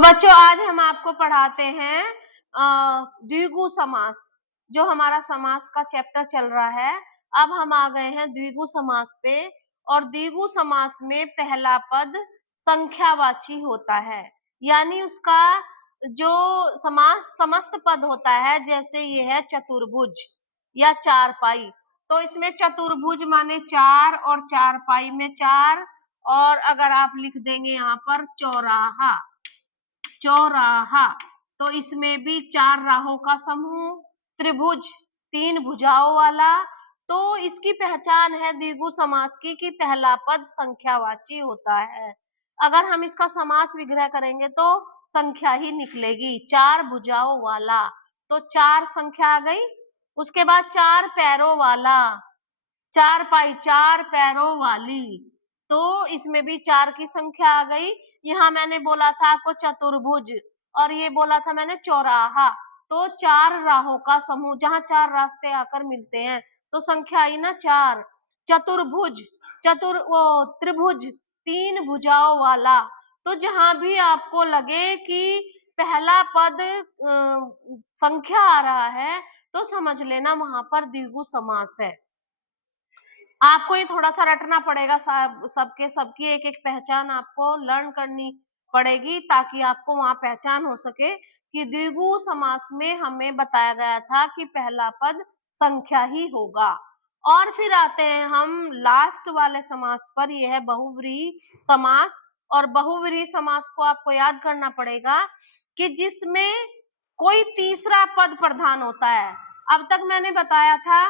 बच्चों आज हम आपको पढ़ाते हैं द्विगु समास। जो हमारा समास का चैप्टर चल रहा है, अब हम आ गए हैं द्विगु समास पे। और द्विगु समास में पहला पद संख्यावाची होता है, यानी उसका जो समास समस्त पद होता है, जैसे ये है चतुर्भुज या चारपाई, तो इसमें चतुर्भुज माने चार और चारपाई में चार, और अगर आप लिख देंगे यहाँ पर चौराहा, चौराहा, तो इसमें भी चार राहों का समूह। त्रिभुज तीन भुजाओं वाला, तो इसकी पहचान है द्विगु समास की कि पहला पद संख्यावाची होता है। अगर हम इसका समास विग्रह करेंगे तो संख्या ही निकलेगी। चार भुजाओं वाला, तो चार संख्या आ गई। उसके बाद चार पैरों वाला, चार पाई चार पैरों वाली, तो इसमें भी चार की संख्या आ गई। यहाँ मैंने बोला था आपको चतुर्भुज, और ये बोला था मैंने चौराहा, तो चार राहों का समूह, जहां चार रास्ते आकर मिलते हैं, तो संख्या आई ना चार। चतुर्भुज, त्रिभुज तीन भुजाओं वाला, तो जहां भी आपको लगे कि पहला पद संख्या आ रहा है, तो समझ लेना वहां पर द्विगु समास है। आपको ये थोड़ा सा रटना पड़ेगा, सबकी एक एक पहचान आपको लर्न करनी पड़ेगी, ताकि आपको वहां पहचान हो सके कि द्विगु समास में हमें बताया गया था कि पहला पद संख्या ही होगा। और फिर आते हैं हम लास्ट वाले समास पर, यह है बहुव्रीहि समास। और बहुव्रीहि समास को आपको याद करना पड़ेगा कि जिसमें कोई तीसरा पद प्रधान होता है। अब तक मैंने बताया था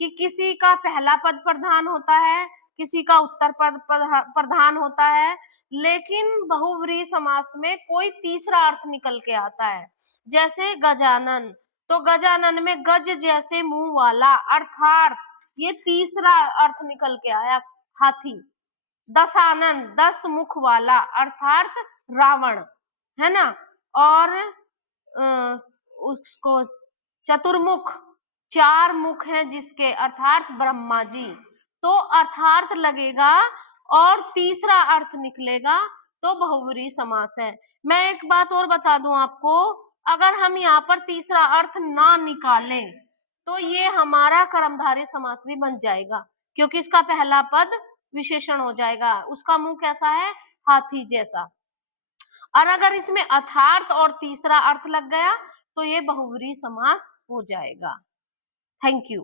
कि किसी का पहला पद प्रधान होता है, किसी का उत्तर पद प्रधान होता है, लेकिन बहुव्रीहि समास में कोई तीसरा अर्थ निकल के आता है। जैसे गजानन, तो गजानन में गज जैसे मुंह वाला, अर्थात ये तीसरा अर्थ निकल के आया हाथी। दशानन दस मुख वाला, अर्थात रावण, है ना। और उसको चतुर्मुख, चार मुख हैं जिसके, अर्थात ब्रह्मा जी, तो अर्थार्थ लगेगा और तीसरा अर्थ निकलेगा, तो बहुव्रीहि समास है। मैं एक बात और बता दूं आपको, अगर हम यहाँ पर तीसरा अर्थ ना निकालें तो ये हमारा कर्मधारय समास भी बन जाएगा, क्योंकि इसका पहला पद विशेषण हो जाएगा। उसका मुंह कैसा है? हाथी जैसा। और अगर इसमें अर्थार्थ और तीसरा अर्थ लग गया तो ये बहुव्रीहि समास हो जाएगा। Thank you.